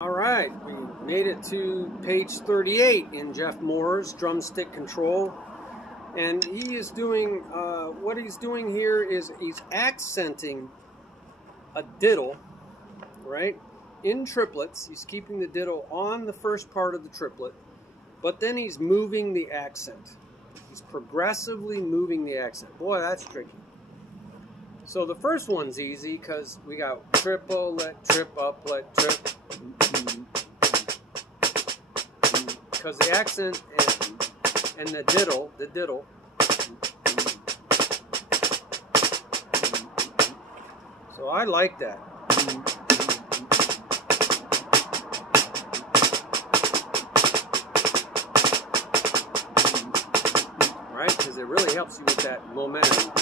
All right, we made it to page 38 in Jeff Moore's Drumstick Control, and he is doing, what he's doing here is he's accenting a diddle, right, in triplets. He's keeping the diddle on the first part of the triplet, but then he's moving the accent. He's progressively moving the accent. Boy, that's tricky. So the first one's easy because we got triplet, trip, uplet, trip. Because the accent and the diddle. So I like that. Right? Because it really helps you with that momentum.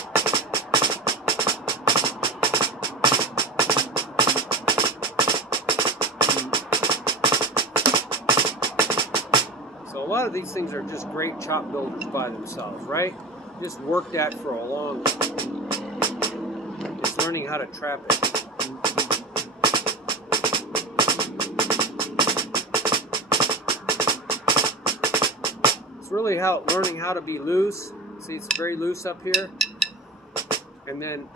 A lot of these things are just great chop builders by themselves, right? Just worked at for a long time. Just learning how to trap it. It's really learning how to be loose. See, it's very loose up here. And then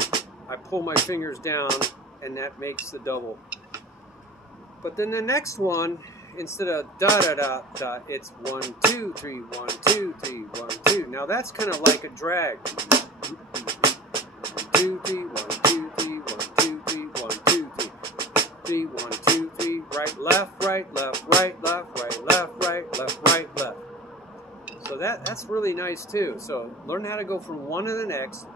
I pull my fingers down and that makes the double. But then the next one, instead of da-da-da-da, it's 1, 2, 3, 1, 2, 3, 1, 2. Now that's kind of like a drag. 2, 3, 1, 2, 3, 1, 2, 3, 1, 2, 3. 3, 1, 2, 3, right, left, right, left, right, left, right, left, right, left, right, left. So that's really nice too. So learn how to go from one to the next.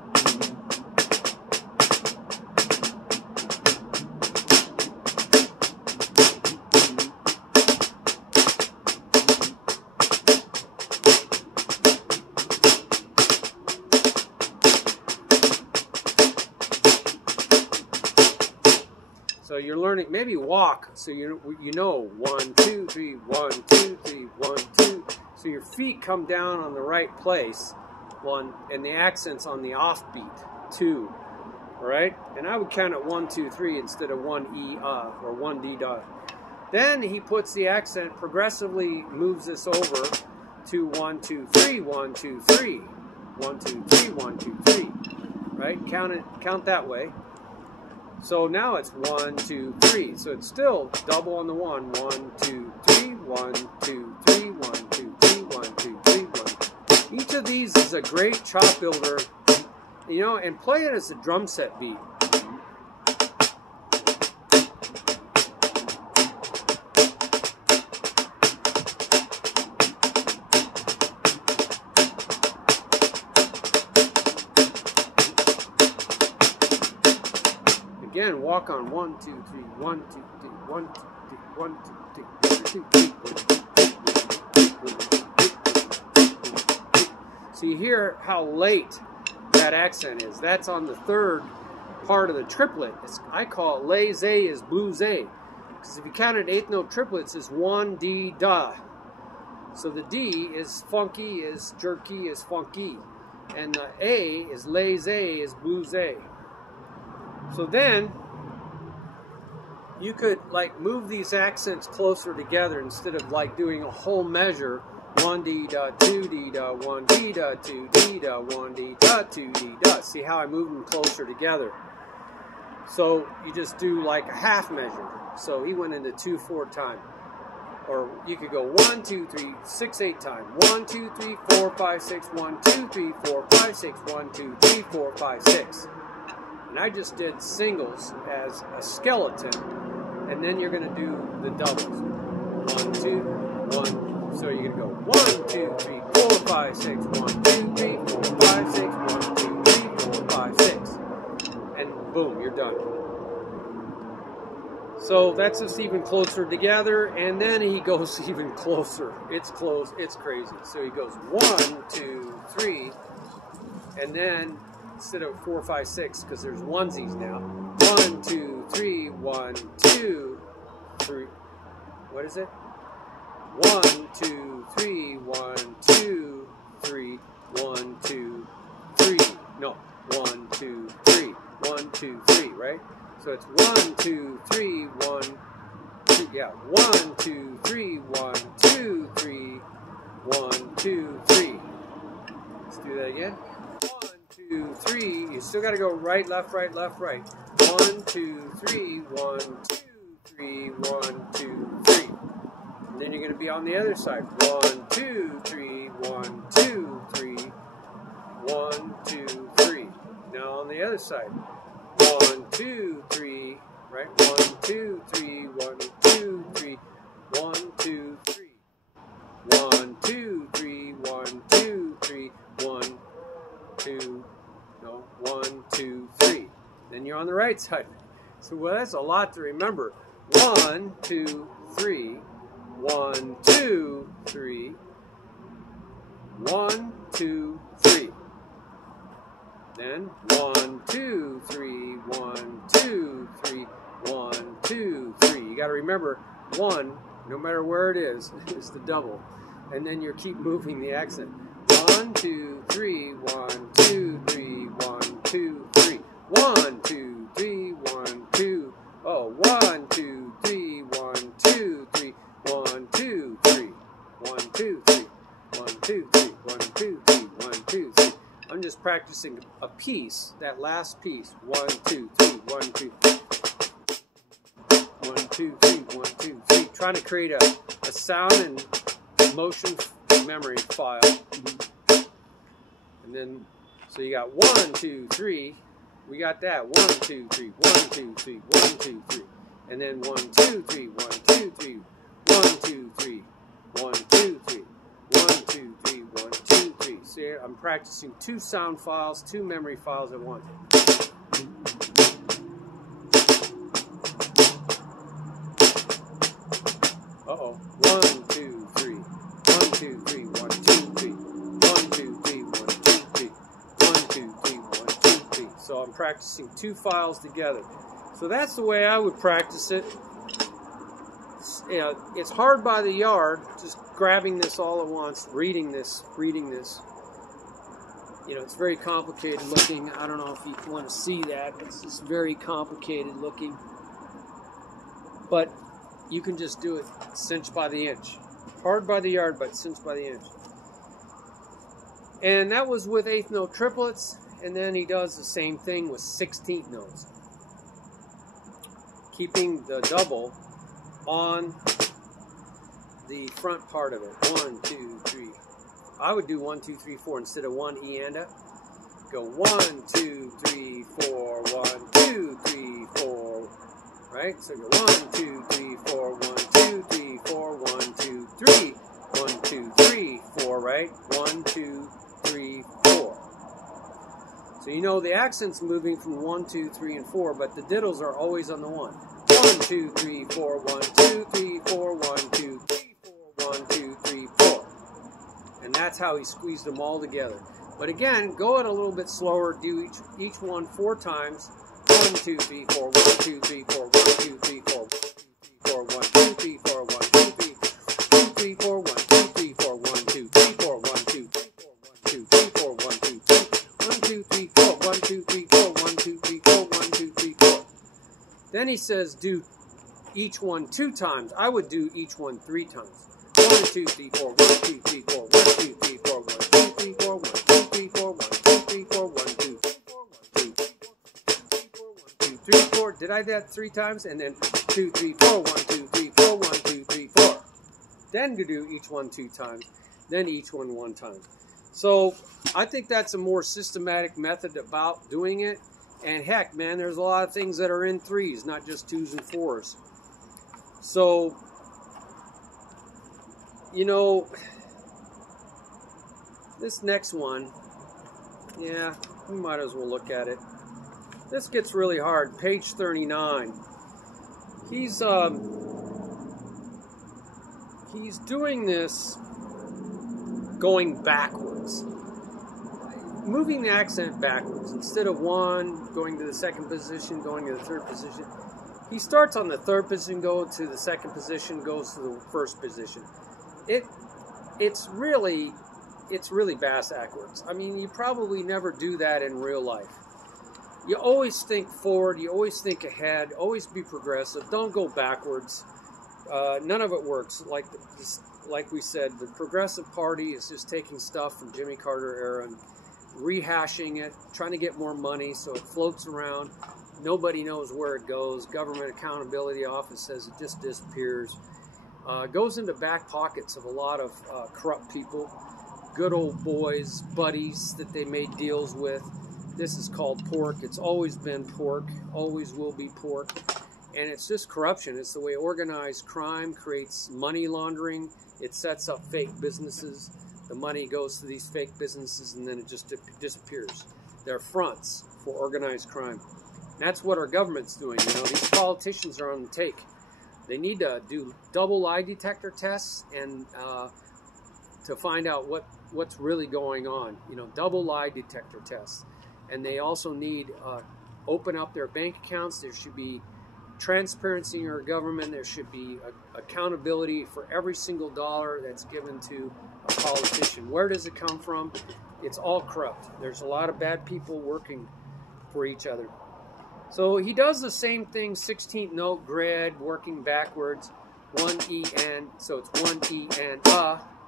So you're learning, maybe walk, so you know 1, 2, 3, 1, 2, 3, 1, 2. So your feet come down on the right place, 1, and the accent's on the offbeat, 2. All right? And I would count it 1, 2, 3 instead of 1 E or 1 D dot. Then he puts the accent, progressively moves this over to 1, 2, 3, 1, 2, 3. 1, 2, 3, 1, 2, 3. Right? Count that way. So now it's 1, 2, 3. So it's still double on the 1. 1, 2, 3, 1, 2, 3, 1, 2, 3, 1, 2, 3, 1. Each of these is a great chop builder, you know, and play it as a drum set beat. Again, walk on 1, 2, 3, 1, 2, 3, 1, 2, 3, 1, 2, 3, 1, 2, 3. So you hear how late that accent is. That's on the third part of the triplet. I call it laissez is blues A. Because if you counted eighth note triplets, it's 1 D da. So the D is funky, is jerky, is funky. And the A is laissez is blues A. So then you could like move these accents closer together instead of like doing a whole measure 1 D da 2 D da 1 D da 2 D da 1 D da 2 D da. See how I move them closer together? So you just do like a half measure. So he went into 2 4 time. Or you could go 1 2 3 6 8 time. 1 2 3 4 5 6 1 2 3 4 5 6 1 2 3 4 5 6. And I just did singles as a skeleton, and then you're going to do the doubles. 1 2 1. So you're going to go 1 2 3 4 5 6 1 2 3 4 5 6 1 2 3 4 5 6, and boom, you're done. So that's just even closer together, and then he goes even closer. It's close. It's crazy. So he goes 1 2 3, and then instead of 4 5 6, because there's onesies now. 1 2 3 1 2 3. What is it? 1 2 3 1 2 3 1 2 3. No, 1 2 3 1 2 3. Right? So it's 1 2 3 1 2. Yeah, 1, 2, 3, 1, 2, 3, 1, 2, 3. Let's do that again. 1, 2, 3. You still got to go right, left, right, left, right. 1, 2, 3, 1, 2, 3, 1, 2, 3. And then you're going to be on the other side. 1, 2, 3, 1, 2, 3, 1, 2, 3. Now on the other side. 1, 2, 3, right? 1, 2, 3, 1, 2, 3, 1, 2, 3. 1, 2, 3, 1, 2, 3, 1, 2, no, 1, 2, 3. Then you're on the right side. So well, that's a lot to remember. 1, 2, 3, 1, 2, 3, 1, 2, 3. Then 1, 2, 3, 1, 2, 3, 1, 2, 3. You got to remember 1, no matter where it is the double. And then you keep moving the accent. 1, 2, 3, 1, 2, 3, 1, 2, 3. 1, 2, 3, 1, 2. Oh, 1, 2, 3, 1, 2, 3, 1, 2, 3. 1, 2, 3. 1, 2, 3. 1, 2, 3. 1, 2, 3. I'm just practicing a piece, that last piece. 1, 2, 3, 1, 2. 1, 2, 3, 1, 2, 3. Trying to create a sound and motion memory file. And then, so you got 1, 2, 3. We got that. 1, 2, 3, 1, 2, 3, 1, 2, 3. And then 1, 2, 3, 1, 2, 3, 1, 2, 3, 1, 2, 3, 1, 2, 3, 1, 2, 3. See, I'm practicing 2 sound files, 2 memory files at once. Uh-oh. 1, 2, 3. 1, 2, 3, 1, 2, 3. 1, 2, 3, 1, 2, 3. 1, 2, 3, 1, 2, 3. So I'm practicing 2 files together. So that's the way I would practice it. You know, it's hard by the yard, just grabbing this all at once, reading this. You know, it's very complicated looking. I don't know if you want to see that. It's just very complicated looking. But you can just do it cinch by the inch. Hard by the yard, but cinch by the inch. And that was with 8th note triplets. And then he does the same thing with 16th notes. Keeping the double on the front part of it. 1, 2, 3. I would do 1, 2, 3, 4 instead of 1 E and A. Go 1, 2, 3, 4, 1, 2, 3, 4. Right? So go 1, 2, 3, 4, 1, 2, 3, 4, 1, 2, 3. 1, 2, 3, 4, right? 1, 2, 3, 4. So you know the accent's moving from 1, 2, 3, and 4, but the diddles are always on the 1. 1, 2, 3, 4, 1, 2, 3, 4, 1, 2, 3, 4, 1, 2, 3, 4. And that's how he squeezed them all together. But again, go it a little bit slower. Do each one 4 times. 1, 2, 3, 4, 1, 2, 3, 4, 1, 2, 3, 4, 1, 2, 3, 4, 1, 2, 3, 4, 1, 2, 3, 2, 3, 4, 1, 2, 3, 4, 1, 2, 3, 4, 1, 2, 3, 4, 1, 2, 3, 4, 1, 2, 3, 4, 1, 2, 3, 4, 1, 2, 3, 4, 1, 2, 3, 4. Then he says do each one 2 times. I would do each one 3 times. 1, 2, 3, 4, 1, 2, 3, 4, 1, 2, 3, 4, 1, 2, 3, 4, 1, 2, 3, 4, 1, 2, 3, 4, 1, 2, 3, 4, 1, 2, 3, 4. Did I do that 3 times? And then 2, 3, 4, 1, 2, 3, 4, 1, 2, 3, 4. Then to do each one 2 times. Then each one 1 time. So I think that's a more systematic method about doing it. And heck, man, there's a lot of things that are in 3s, not just 2s and 4s. So, you know, this next one, yeah, we might as well look at it. This gets really hard. Page 39. He's doing this going backwards. Moving the accent backwards. Instead of 1, going to the 2nd position, going to the 3rd position. He starts on the 3rd position, goes to the 2nd position, goes to the 1st position. It's really bass backwards. I mean, you probably never do that in real life. You always think forward, you always think ahead, always be progressive. Don't go backwards. None of it works. Like we said, the Progressive Party is just taking stuff from Jimmy Carter era and rehashing it, trying to get more money so it floats around. Nobody knows where it goes. Government Accountability Office says it just disappears. Goes into back pockets of a lot of corrupt people, good old boys, buddies that they made deals with. This is called pork. It's always been pork, always will be pork. And it's just corruption. It's the way organized crime creates money laundering. It sets up fake businesses. The money goes to these fake businesses and then it just disappears. They're fronts for organized crime. That's what our government's doing. You know, these politicians are on the take. They need to do double lie detector tests and to find out what's really going on. You know, double lie detector tests. And they also need open up their bank accounts. There should be transparency in our government. There should be accountability for every single dollar that's given to a politician. Where does it come from? It's all corrupt. There's a lot of bad people working for each other. So he does the same thing, 16th note grid, working backwards, 1 E N, so it's 1 E N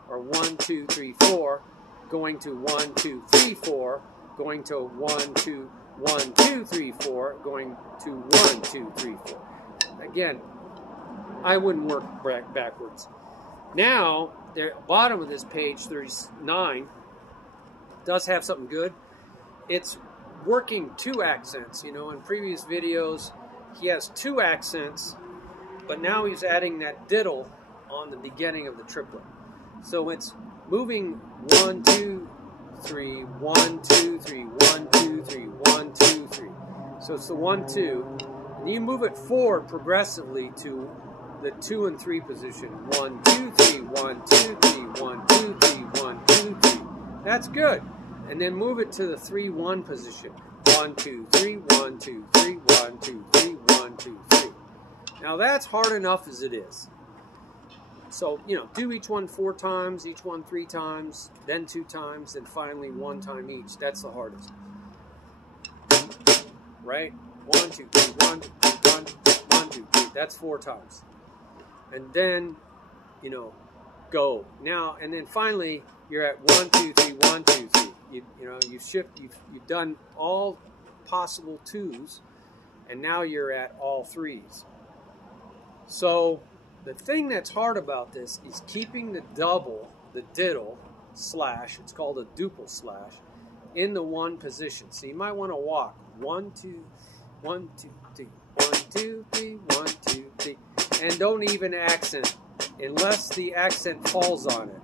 or 1 2 3 4, going to 1 2 3 4, going to 1 2 1 2 3 4, going to 1 2 3 4. Again, I wouldn't work backwards. Now, the bottom of this page 39 does have something good. It's working 2 accents. You know, in previous videos he has 2 accents, but now he's adding that diddle on the beginning of the triplet. So it's moving 1 2 3 1 2 3 1 2 3 1 2 3. So it's the 1 2, and you move it forward progressively to the 2 and 3 position. 1 2 3 1 2 3 1 2 3 1 2 3. That's good. And then move it to the 3 1 position. 1 2 3 1 2 3 1 2 3 1 2 3. Now that's hard enough as it is. So, you know, do each one 4 times, each one 3 times, then 2 times, and finally 1 time each. That's the hardest. Right? 1 2 3 1 2 3 1 2 3. That's 4 times. And then, you know, go. Now, and then finally you're at 1 2 3 1 2 3. You know, you've done all possible 2s, and now you're at all 3s. So the thing that's hard about this is keeping the double, the diddle slash, it's called a duple slash, in the 1 position. So you might want to walk 1 2 1 2 3 1 2 3 1 2 3, and don't even accent unless the accent falls on it.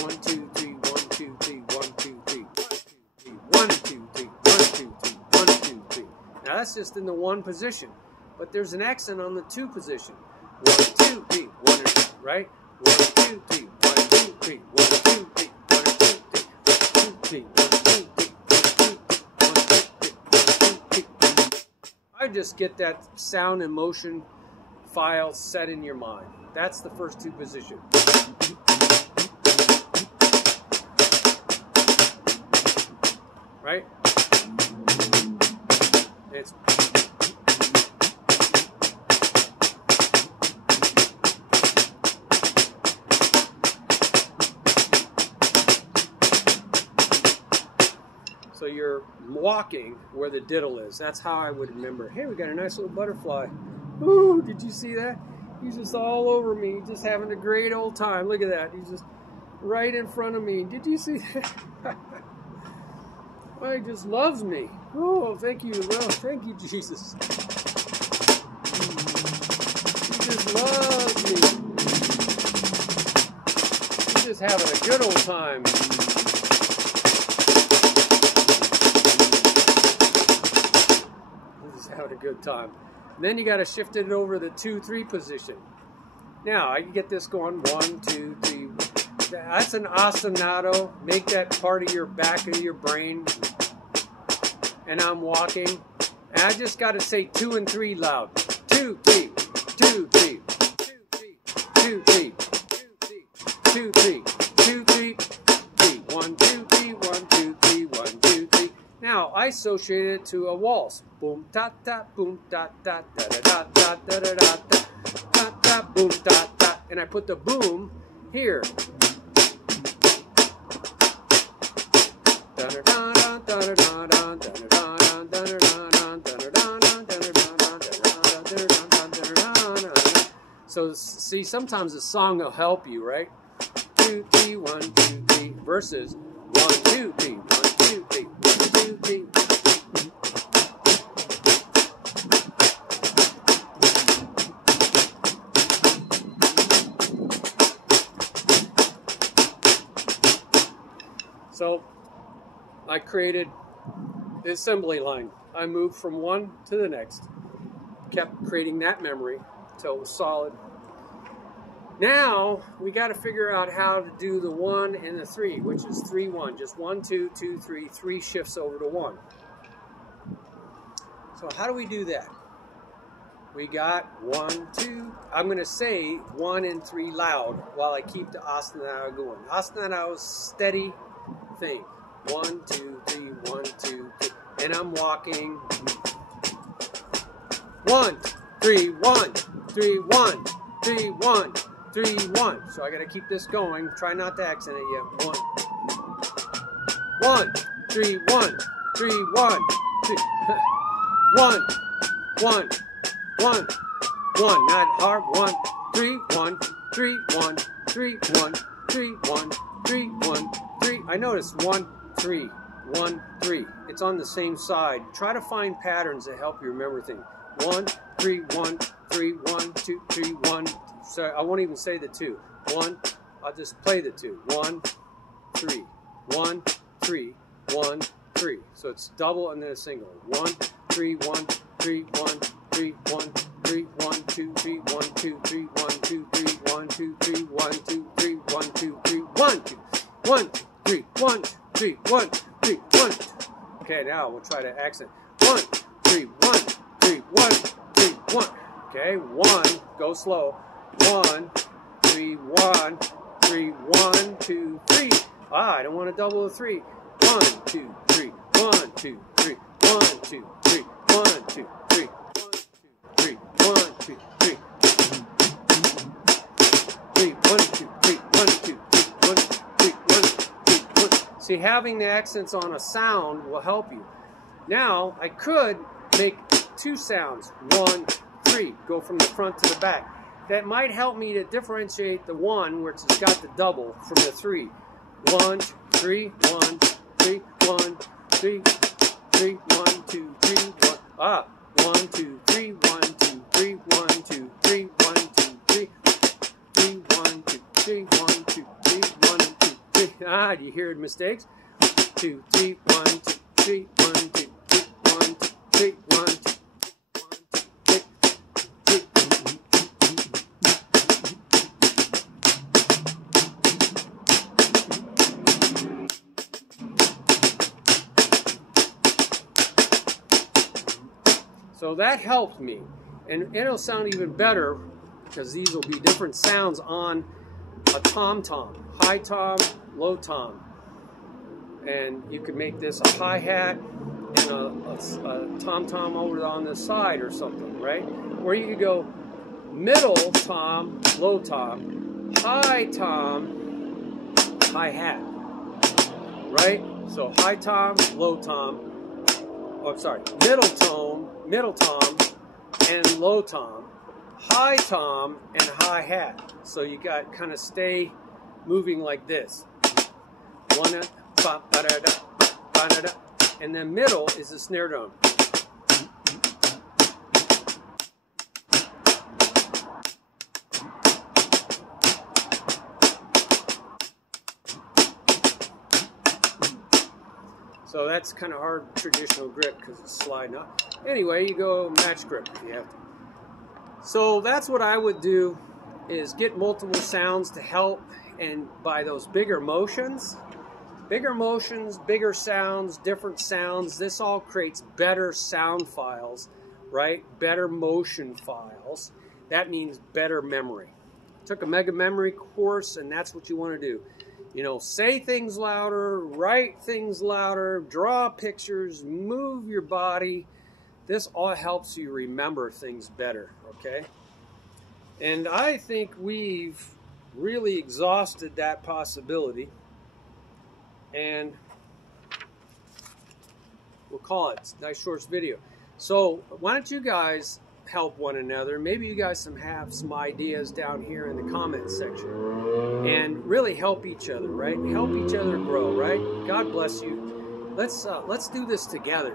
1 2 3 1 2 3 1 2 3 1 2 3 1 2 3 1 2 3. Now that's just in the 1 position, but there's an accent on the 2 position. 1 2 3 1 and 2, right? 1 2 3 1 2 3 1 2 3 1 2 3 1 2 3 1 2 3 1 2 3 1 2 3. I just get that sound and motion file set in your mind. That's the first 2 positions. Right? It's so you're walking where the diddle is. That's how I would remember. Hey, we got a nice little butterfly. Ooh, did you see that? He's just all over me, just having a great old time. Look at that. He's just right in front of me. Did you see that? Well, he just loves me. Oh, thank you. Well, thank you, Jesus. He just loves me. He's just having a good old time. He's just having a good time. And then you got to shift it over the 2 3 position. Now, I can get this going. 1 2 3. That's an ostinato. Make that part of your back of your brain. And I'm walking. And I just got to say 2 and 3 loud. 2 3 2 3 2 3 2 3 2 3 2 3 2 3 3 1 2 3 1 2 3 1 2 3. Now I associate it to a waltz. Boom, ta, ta, boom, ta, ta, da, da, da, da, da, da, da, ta, ta, boom, ta, ta. And I put the boom here. So see, sometimes the song will help you, right? 2, 3, 1, 2, 3 versus 1, 2, 3, 1, 2, 3, 1, 2, 3. So I created the assembly line. I moved from one to the next, kept creating that memory until it was solid. Now we got to figure out how to do the 1 and the 3, which is 3, 1. Just 1, 2, 2, 3, 3 shifts over to 1. So how do we do that? We got 1, 2. I'm going to say 1 and 3 loud while I keep the ostinato going. Ostinato is steady thing. 1, 2, 3, 1, 2, 3. And I'm walking 1, 3, 1, 3, 1, 3, 1, 3, 1. So I got to keep this going. Try not to accent it yet. 1, 1, 3, 1, 3, 1, 2. 1, 1, 1, 1. Not hard. 1, 3, 1, 3, 1, 3, 1, 3, 1, 3, 1, 3. I noticed 1, 3, 1, 3. It's on the same side. Try to find patterns that help you remember things. 1, 3, 1, 3, 1, 2, 3, 1. So I won't even say the 2. 1. I'll just play the 2. 1, 3, 1, 3, 1, 3. So it's double and then a single. 1, 3, 1, 3, 1, 3, 1, 3, 1, 2, 3, 1, 2, 3, 1, 2, 3, 1, 2, 3, 1, 2, 3, 1, 2, 3, 1, 2, 1, 3, 1, 3, 1, 3, 1. Okay, now we'll try to accent. 1, 3, 1, 3, 1, 3, 1. Okay, 1, go slow. 1, 3, 1, 3, 1, 2, 3. Ah, I don't want to double the 3. 1, 2, 3, 1, 2, 3, 1, 2, 3, 1, 2, 3, 1, 2, 3, 1, 2, 3, 1, 2, 3, 1, 3, 1, 3, 1. See, having the accents on a sound will help you. Now, I could make 2 sounds. 1, 3. Go from the front to the back. That might help me to differentiate the 1, where it's got the double, from the 3. 1, 3, 1, 3, 1, 3, 3, 1, 2, 3, 1. Ah, 1, 2, 3, 1, 2, 3, 1, 2, 3, 1, 2, 3, 3, 1, 2, 3, 1, 2, 3, 1, 2, 3. Ah, do you hear mistakes? 2, 3, 1, 2, 3, 1, 2, 3, 1, 2, 3, 1, 2. So that helps me, and it'll sound even better because these will be different sounds on a tom-tom, high tom, low tom. And you could make this a hi-hat and a tom-tom over on the side or something, right? Or you could go middle tom, low tom, high tom, hi-hat, right? So high tom, low tom. Oh, I'm sorry, middle tom, and low tom, high tom, and hi-hat. So you got kind of stay moving like this. One, and then middle is the snare drum. So that's kind of hard traditional grip because it's sliding up. Anyway, you go match grip if you have to. So that's what I would do, is get multiple sounds to help, and by those bigger motions, bigger sounds, different sounds, this all creates better sound files, right? Better motion files. That means better memory. Took a mega memory course, and that's what you want to do. You know, say things louder, write things louder, draw pictures, move your body. This all helps you remember things better, okay? And I think we've really exhausted that possibility. And we'll call it Nice Shorts Video. So why don't you guys help one another? Maybe you guys have some ideas down here in the comments section, and really help each other, right? Help each other grow, right? God bless you. Let's do this together.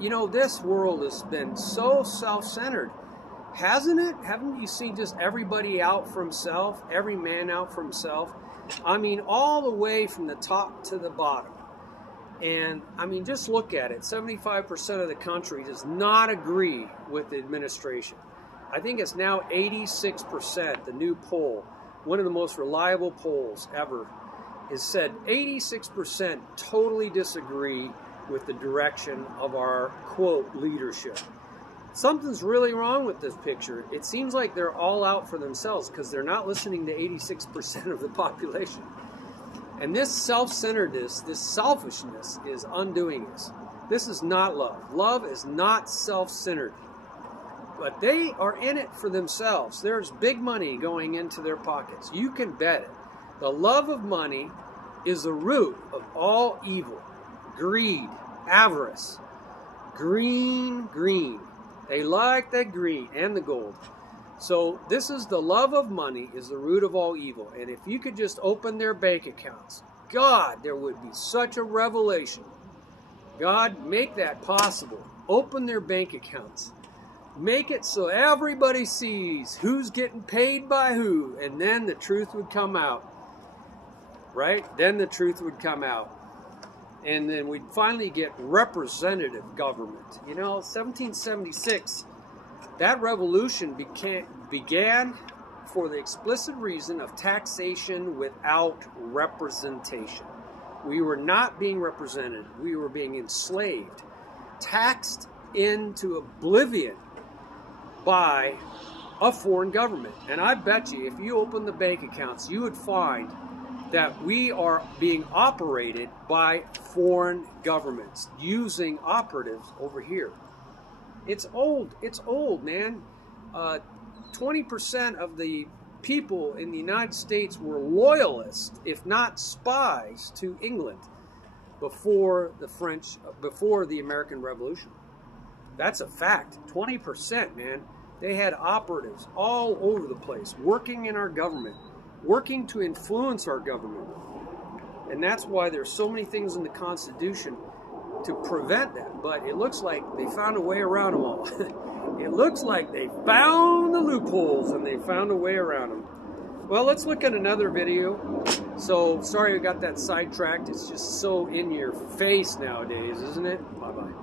You know, this world has been so self-centered, hasn't it? Haven't you seen just everybody out for himself, every man out for himself? I mean, all the way from the top to the bottom. And I mean, just look at it. 75% of the country does not agree with the administration. I think it's now 86%, the new poll, one of the most reliable polls ever, has said 86% totally disagree with the direction of our, quote, leadership. Something's really wrong with this picture. It seems like they're all out for themselves because they're not listening to 86% of the population. And this self-centeredness, this selfishness is undoing us. This is not love. Love is not self-centered. But they are in it for themselves. There's big money going into their pockets. You can bet it. The love of money is the root of all evil. Greed, avarice, green. They like that green and the gold. So this is the love of money is the root of all evil. And if you could just open their bank accounts, God, there would be such a revelation. God, make that possible. Open their bank accounts. Make it so everybody sees who's getting paid by who. And then the truth would come out. Right? Then the truth would come out. And then we'd finally get representative government. You know, 1776, that revolution began for the explicit reason of taxation without representation. We were not being represented. We were being enslaved, taxed into oblivion by a foreign government. And I bet you, if you open the bank accounts, you would find that we are being operated by foreign governments using operatives over here. It's old, man. 20% of the people in the United States were loyalists, if not spies, to England before the American Revolution. That's a fact. 20%, man. They had operatives all over the place, working in our government, working to influence our government. And that's why there's so many things in the Constitution to prevent that. But it looks like they found a way around them all. It looks like they found the loopholes and they found a way around them. Well, let's look at another video. So, sorry I got that sidetracked. It's just so in your face nowadays, isn't it? Bye-bye.